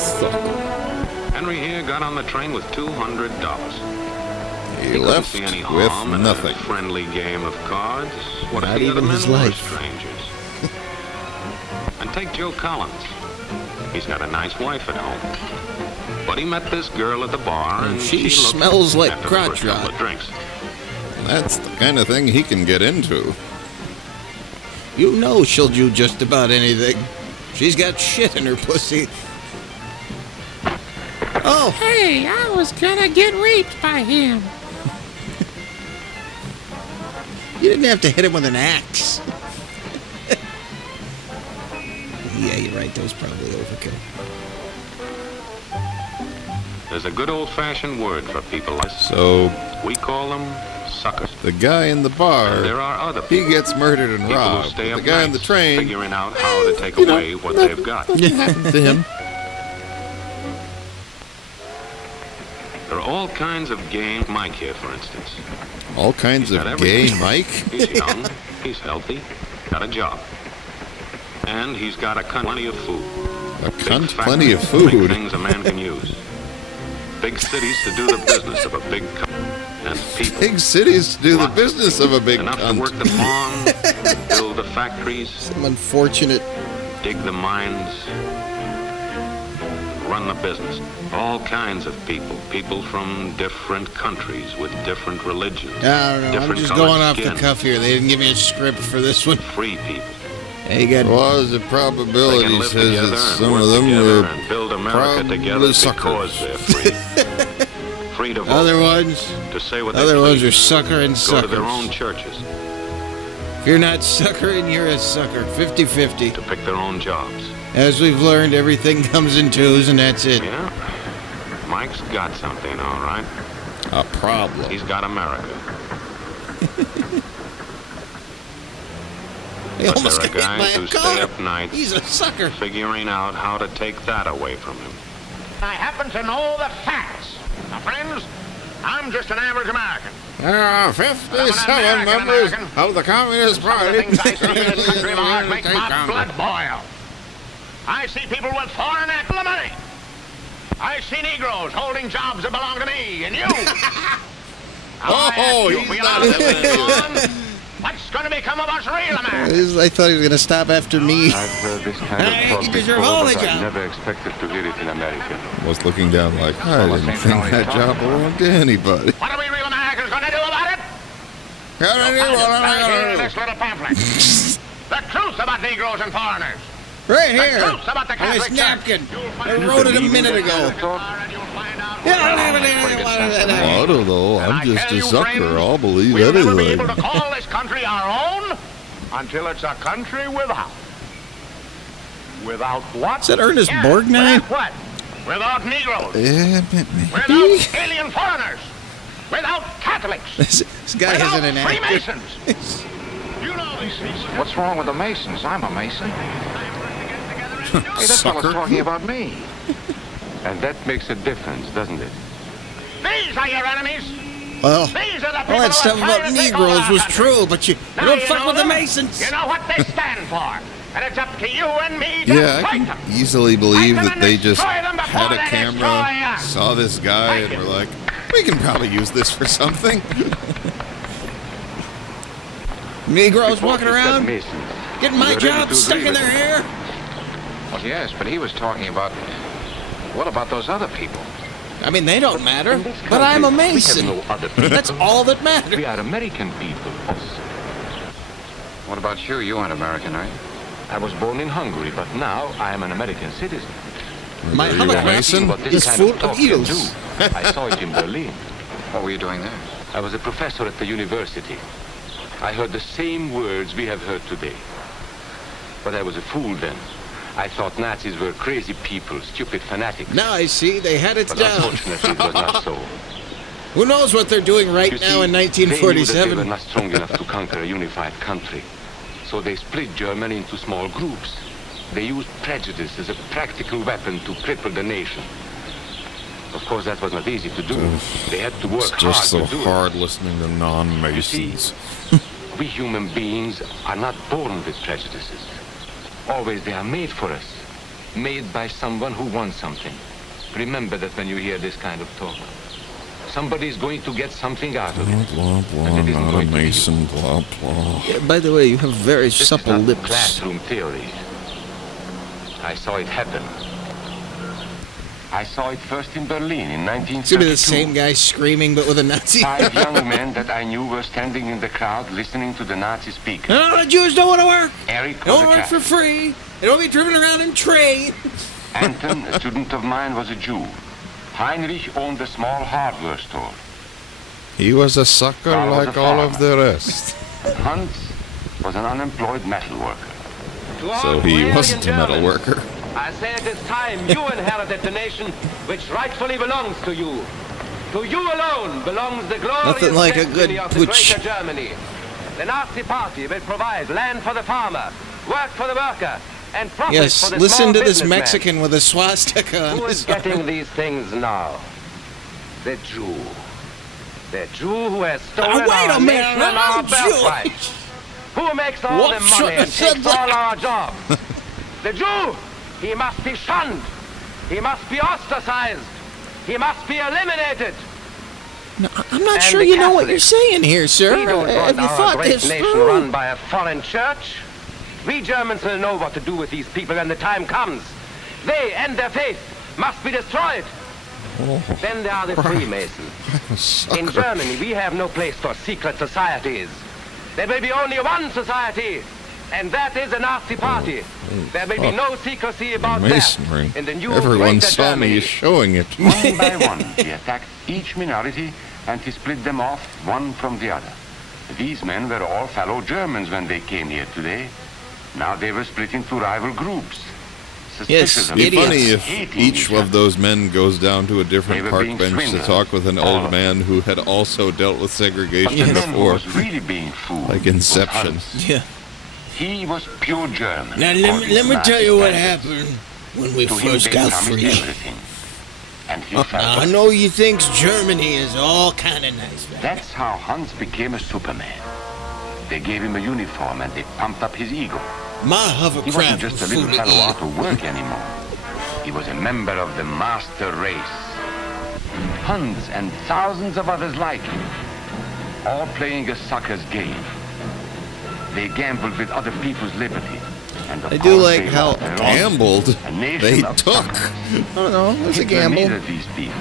sucker. Henry here got on the train with $200. He left see any with harm in nothing. A friendly game of cards. What Not if the even other his men were life. strangers? And take Joe Collins. He's got a nice wife at home. But he met this girl at the bar, and she looked smells like after the crotch first couple rot. of drinks. That's the kind of thing he can get into. You know she'll do just about anything. She's got shit in her pussy. Oh! Hey, I was gonna get raped by him. You didn't have to hit him with an axe. Yeah, you're right. That was probably overkill. There's a good old-fashioned word for people like us. So, We call them suckers. the guy in the bar, There are other he people. gets murdered and People who robbed. stay The up guy on the nights train, figuring out how to take away what they've got. it happened to him. There are all kinds of game. Mike here, for instance. All kinds He's got of gay everything. Mike. He's young, he's healthy, got a job. And he's got plenty of food. A Big cunt, factories, plenty of Big food. things a man can use. Big cities to do the business of a big company. And people. Big cities to do the Lots of business of a big Enough to cunt. work the farms, build the factories, Some unfortunate. dig the mines, run the business. All kinds of people. People from different countries with different religions. I don't know. I'm different just colored going off skin, the cuff here. They didn't give me a script for this one. Free people. Hey, you got. Well, the They probability can live says together that and some work of them together were and build America probably together because suckers. they're free. Free to vote, Other ones. to say what they Other ones are please, sucker and go to suckers. their own churches, If you're not suckering, you're a sucker. 50-50. to pick their own jobs. As we've learned, everything comes in twos, and that's it. Yeah, Mike's got something, all right. A problem. He's got America. He But almost there got are hit by guys a who stay car. up nights He's a sucker. figuring out how to take that away from him. I happen to know the facts. Now, friends, I'm just an average American. There are 57 members of the Communist Some of the Party. things I see in this country of ours make my blood boil. I see people with foreign national money. I see Negroes holding jobs that belong to me and you. He's not living. What's going to become of us real Americans? I thought he was going to stop after me. I've heard this kind of Hey, talk you deserve before, all but the I job. never expected to hear it in America. Was looking down like, I didn't think that job belonged to anybody. What are we real Americans going to do about it? Right here in this little pamphlet. The truth about Negroes and foreigners. Right The here, truth about the on Catholic this napkin. Church. You'll I find wrote it a believe minute that ago. kind of talk? I don't know. I'm just a sucker. I'll believe we'll never be anything. able to call this country our own until it's a country without. Without what? Is that Ernest Yeah, Borgnine? Without what? Without Negroes. This Without alien foreigners. Without Catholics. guy without isn't an actor. Freemasons. You know these things. What's wrong with the Masons? I'm a Mason. Hey, that Sucker. fellow's talking about me. And that makes a difference, doesn't it? These are your enemies. Well, These are the all people that who stuff are trying about to take over Negroes our was country. true, but you Now don't you fuck know with the them. Masons. You know what they stand for. And it's up to you and me to Yeah, I fight can them. easily believe Fight them that and they just destroy them before had a they camera, destroy us. saw this guy, and were like, we can probably use this for something. Negroes Before walking he said around, Masons, getting my you're ready job to stuck agree in with their me. hair. Well, yes, but he was talking about... What about those other people? I mean, they don't matter, In this but I'm a country, we Mason. have no other people. That's all that We matters. are American people, us. What about you? You aren't American, are you? I was born in Hungary, but now I am an American citizen. My Are you a Mason? hologram What is this kind full of talk of can eels. do. I saw it in Berlin. What were you doing there? I was a professor at the university. I heard the same words we have heard today. But I was a fool then. I thought Nazis were crazy people, stupid fanatics. Now I see they had it But down. unfortunately, it was not so. Who knows what they're doing right You now see, in they knew that they 1947? were not strong enough to conquer a unified country. So they split Germany into small groups. They used prejudice as a practical weapon to cripple the nation. Of course, that was not easy to do. They had to work It's just so hard to do hard listening to it. non-Masons. We human beings are not born with prejudices. Always they are made for us. made by someone who wants something. Remember that when you hear this kind of talk. Somebody's going to get something out of it. Blah, blah, blah, not a Mason, blah, blah. Yeah, by the way, you have very This supple is not lips. classroom theory. I saw it happen. I saw it first in Berlin in 1932. It's gonna be the same guy screaming, but with a Nazi. 5 young men that I knew were standing in the crowd listening to the Nazi speaker. No, the Jews don't want to work. Eric They was don't a work for Catholic. free. They don't be driven around in trains. Anton, a student of mine, was a Jew. Heinrich owned a small hardware store. He was a sucker I was like a all of farmer. the rest. Hans was an unemployed metal worker. So he wasn't a metal worker. I say it is time you inherited the nation which rightfully belongs to you. To you alone belongs the glorious Nothing like a destiny good of the putsch. greater Germany. The Nazi Party will provide land for the farmer, work for the worker, and profit Yes, for the listen small to this businessman. Mexican with a swastika on Who his is getting arm. these things now? The Jew. The Jew who has stolen wait a our minute, nation and our I'm birthright. Jewish. Who makes all the Whoops, money I and said takes that. all our jobs? The Jew! He must be shunned. He must be ostracized. He must be eliminated. No, I'm not And sure the you know what you're Catholics. saying here, sir. We don't Have want you our thought great this nation through? run by a foreign church. We Germans will know what to do with these people when the time comes. They and their faith must be destroyed. Then there are the Freemasons. In Germany, we have no place for secret societies. There will be only one society, and that is the Nazi Party. There will be no secrecy about Masonry. that in the new Everyone greater saw me Germany. showing it. One by one, he attacked each minority and he split them off one from the other. These men were all fellow Germans when they came here today. Now they were split into rival groups. Yes, Suspicious of It'd be each funny other, if hating each each of those men goes down to a They different were park being bench to swindled. talk with an All old of man who had also dealt with But segregation the man who before, was really being fooled like was Inception. Hans. Yeah. He was pure German. Now, let me tell you what happened when we To him, first they got promised free. everything. And he Now, felt I know you think Germany is all kind of nice, right? That's how Hans became a Superman. They gave him a uniform and they pumped up his ego. My He wasn't hovercraft just a was little full fellow of out of work anymore. He was a member of the master race. Hans and thousands of others like him, all playing a sucker's game. They gambled with other people's liberty. And of I do course like they how lost their own. Gambled. A nation They of took. suckers. I don't know. It was a Hitler gamble. needed these people.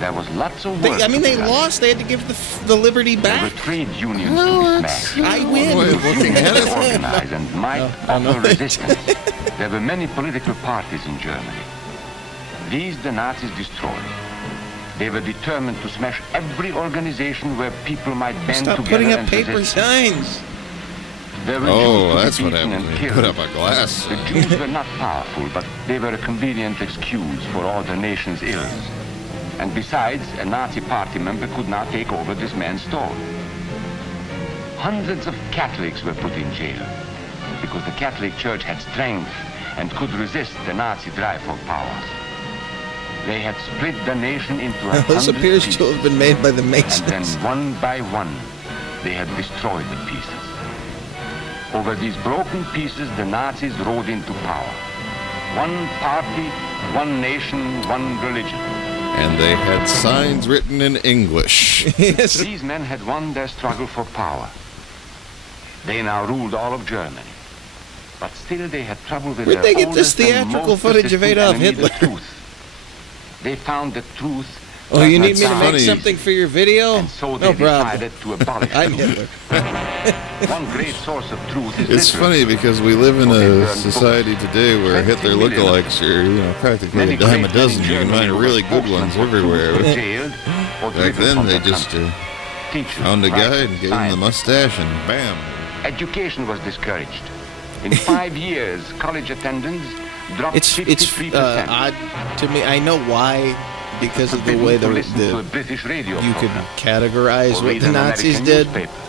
There was lots of work. I mean, to they be done. lost. They had to give the liberty There were back. trade unions Well, to be that's- smashed. I One way of win. looking at it. Organized and might I know. offer resistance. There were many political parties in Germany. These the Nazis destroyed. They were determined to smash every organization where people might band Stop together putting up and paper resist. signs. There were Oh, Jews to that's be what beaten happened and when you killed. put up a glass. The Jews were not powerful, but they were a convenient excuse for all the nation's ills. And besides, a Nazi party member could now take over this man's store. Hundreds of Catholics were put in jail because the Catholic Church had strength and could resist the Nazi drive for power. They had split the nation into a This hundred appears pieces, to have been made by the and then Masons. one by one, they had destroyed the pieces. Over these broken pieces, the Nazis rode into power. One party, one nation, one religion. And they had signs written in English. Yes. These men had won their struggle for power. They now ruled all of Germany. But still they had trouble with Where'd their they get this oldest and theatrical most footage of persistent Adolf enemy, the Hitler? truth. They found that truth Oh, you need does me to not make funny. something for your video? And so they No problem. decided to abolish I'm truth. Hitler. One great source of truth is It's funny literature. because we live in Okay, a burned society today where 20 Hitler million lookalikes are, practically Many a dime a great dozen. men in You can Germany find who really were good ones spokesmen for truth everywhere. were jailed or Back driven then, from they their just country. Teachers, found a guy writers, and gave him the scientists. mustache, and bam. Education was discouraged. In 5 years, college attendance dropped It's 53%. odd to me. I know why, because of the Forbidden way to listen to a the British radio you could program categorize or what read the an Nazis American did. newspaper.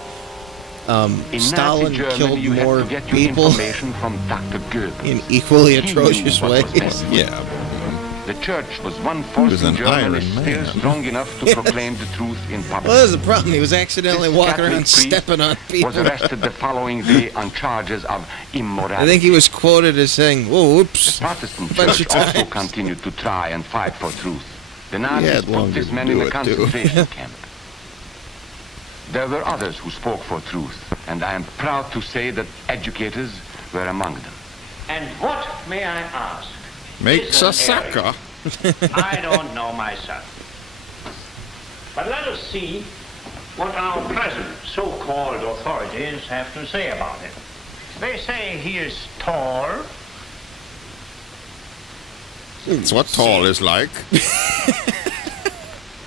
In Stalin Nazi Germany, killed you had more to get your people information from Dr. Goebbels. in equally He knew atrocious what was ways. best. Yeah. The church was one was force in an Germany Iron Man. still strong enough to proclaim the truth in public. Well, there's the problem. He was accidentally This walking Catholic around priest stepping on people. was arrested the following day on charges of immorality. I think he was quoted as saying, "Whoa, The whoops." Protestant bunch church of also times. continued to try and fight for truth. The He Nazis had long put this to man do in a it, too. concentration camp. There were others who spoke for truth, and I am proud to say that educators were among them. And what, may I ask? Makes a sucker. I don't know myself. But let us see what our present so-called authorities have to say about it. They say he is tall. It's what tall is like.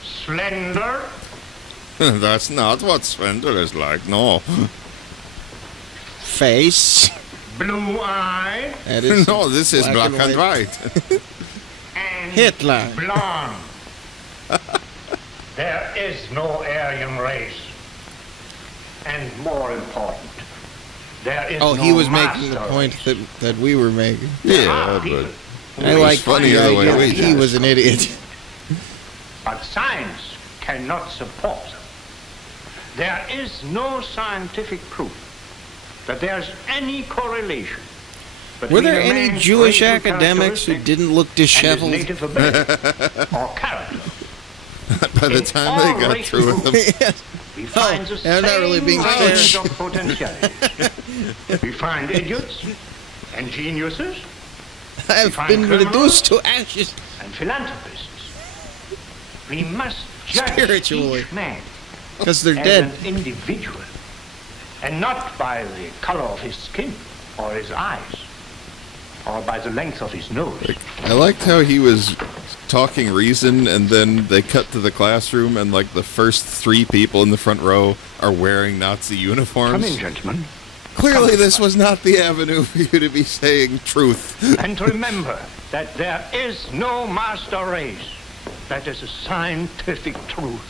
Slender. That's not what slender is like, no. Face. Blue-eyed. That is No, this is black and white. And Hitler. blonde. There is no Aryan race. And more important, there is Oh, no he was making the master point race. that we were making. Yeah, people but I was like funny the the way idea we that did he it. was an idiot. But science cannot support them. There is no scientific proof that there's any correlation. Were there between a any man's Jewish racial academics who characteristics didn't look and his disheveled? native ability or character? By the In time all they got racial through with them, Yes. We find the they're not really same being fair. range of potentiality. We find idiots and geniuses I've find been criminals. reduced to ashes. and philanthropists. We must judge Spiritually. each man Because they're as dead. an individual, and not by the color of his skin or his eyes or by the length of his nose. I liked how he was talking reason, and then they cut to the classroom, and like the first 3 people in the front row are wearing Nazi uniforms. Come in, gentlemen. Clearly, this was not the avenue for you to be saying truth. And remember that there is no master race. That is a scientific truth.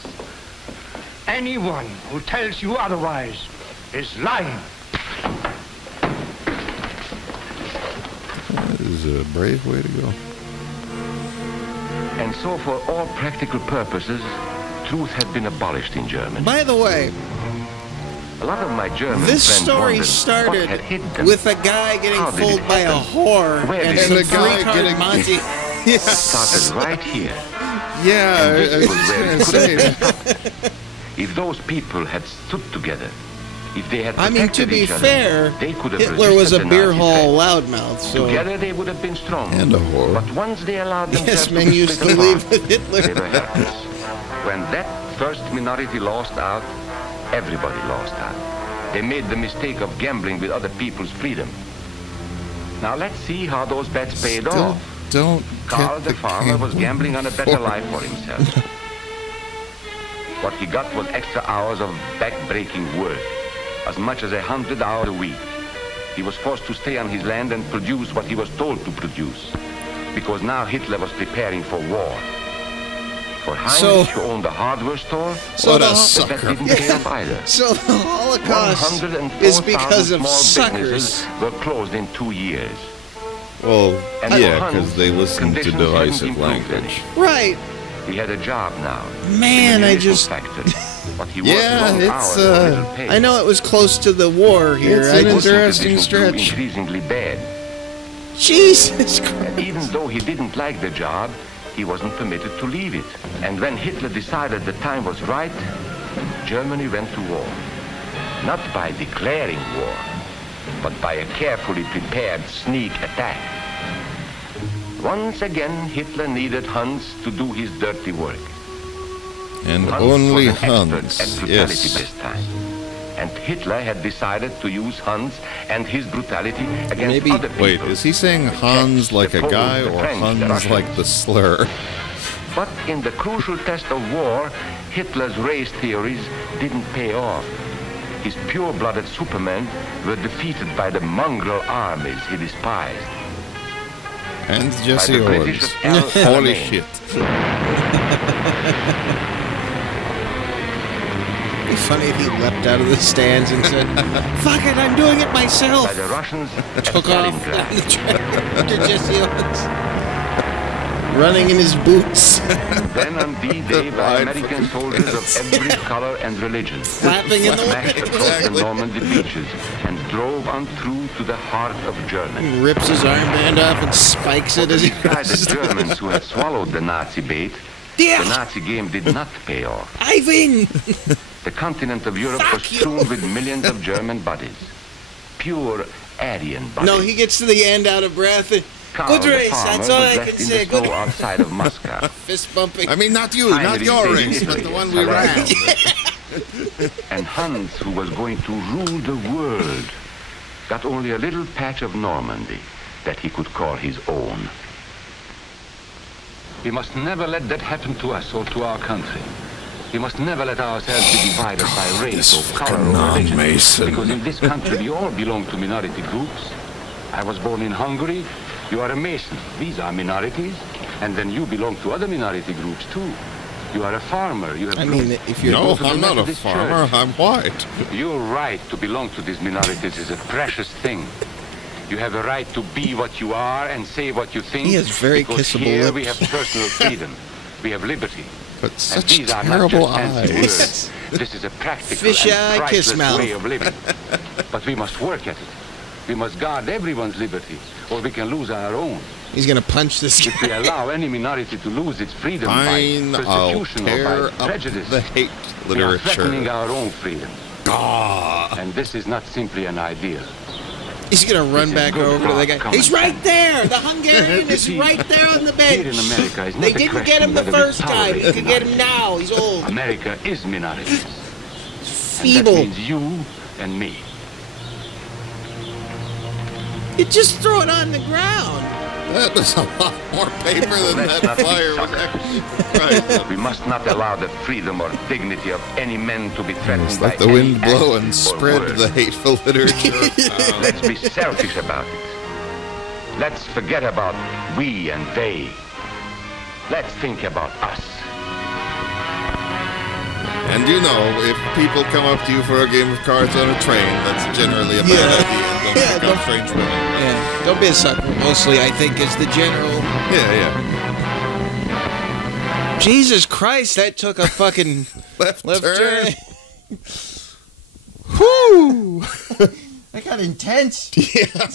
Anyone who tells you otherwise is lying. That is a brave way to go. And so for all practical purposes, truth had been abolished in Germany. By the way, A lot of my German this friends story wondered what started had hit them. with a guy getting How did fooled it by a happen? whore Where and did some it happen? three-card Getting- Monty. It started right here. Yeah, And this I was was where going it to could have say. been stopped. If those people had stood together, if they had I mean, to protected be each other, fair, they could have Hitler was a resisted the beer Nazi hall threat. loudmouth, so Together they would have been strong. And a whore. But once they allowed themselves yes, to men be used split to apart, leave with they Hitler. were helpless. When that first minority lost out, everybody lost out. They made the mistake of gambling with other people's freedom. Now let's see how those bets paid Still off. don't Carl get the farmer was gambling on a better for- life for himself. What he got was extra hours of back-breaking work, as much as 100 hours a week. He was forced to stay on his land and produce what he was told to produce, because now Hitler was preparing for war. For Heinrich, who owned a hardware store, What a that sucker. didn't pay off either. So the Holocaust 104,000 is because of small suckers. businesses were closed in 2 years. Well, And yeah, for Hans, because they listen to conditions hadn't divisive improved language. Right. He had a job now. Man, in a I munition just... factory. But he worked Yeah, long it's, hours for little pay. I know it was close to the war here. It's I an just... Working interesting conditions grew stretch. increasingly bad. Jesus Christ. And even though he didn't like the job, he wasn't permitted to leave it. And when Hitler decided the time was right, Germany went to war. Not by declaring war, but by a carefully prepared sneak attack. Once again, Hitler needed Hans to do his dirty work. And Hans only was an expert Hans, at brutality yes. this time. And Hitler had decided to use Hans and his brutality against Maybe- other people. Wait, is he saying Hans like a Poles, guy the or French, the Hans Russians. like the slur? But in the crucial test of war, Hitler's race theories didn't pay off. His pure-blooded supermen were defeated by the mongrel armies he despised. And Jesse By the British Owens. of Al Holy Alamein. shit. It'd be funny if he leapt out of the stands and said, "Fuck it, I'm doing it myself." By the Russians at Took off Stalingrad. to Jesse Owens. running in his boots, Then on D-Day, by American soldiers of every color and religion, flapping in the smashed wind. across the Normandy beaches and drove on through to the heart of Germany. He rips his armband off and spikes it as he Beside the runs. Germans who had swallowed the Nazi bait, the Nazi game did not pay off. I win! The continent of Europe Fuck was you. strewn with millions of German bodies. Pure Aryan bodies. No, he gets to the end out of breath. Carl, Good the race, farmer, that's all was I left can in say. the snow Good outside of Moscow. fist bumping. I mean, not you, not Finally your invading race, but Italy the one and we ran. Salerno. And Hans, who was going to rule the world, got only a little patch of Normandy that he could call his own. We must never let that happen to us or to our country. We must never let ourselves be divided by race or color or religion. Because in this country we all belong to minority groups. I was born in Hungary. You are a Mason. These are minorities. And then you belong to other minority groups too. You are a farmer. You have I mean, if you're... No, to the I'm not a Methodist farmer. Church. I'm white. Your right to belong to these minorities is a precious thing. You have a right to be what you are and say what you think. He has very because kissable here we lips. have personal freedom. We have liberty. But And such these are not terrible just fancy eyes. words. This is a practical Fish eye, and kiss priceless mouth. way of living. But we must work at it. We must guard everyone's liberty, or we can lose our own. He's gonna punch this If we guy. allow any minority to lose its freedom Fine, by I'll persecution tear or by up prejudice, the hate we are threatening literature. our own freedom. Gah. And this is not simply an ideal. He's gonna run This is back good over to the guy. common He's right sense. there! The Hungarian is See, right there on the Here bench! in America, it's not They a didn't question get him the whether we first time. tolerate You can get him minorities. now. He's old. America is minorities. And Feeble. that means you and me. You just throw it on the ground. That was a lot more paper than Let's that not be flyer was suckers. actually. We must not allow the freedom or dignity of any men to be threatened Just by let the wind any blow act and or spread word. the hateful literature. Let's be selfish about it. Let's forget about we and they. Let's think about us. And you know, if people come up to you for a game of cards on a train, that's generally a bad idea. Don't pick up strange women. Yeah, don't be a sucker. Mostly, I think, is the general. Yeah. Jesus Christ, that took a fucking Left left turn. turn. Whew! That got intense. Yeah.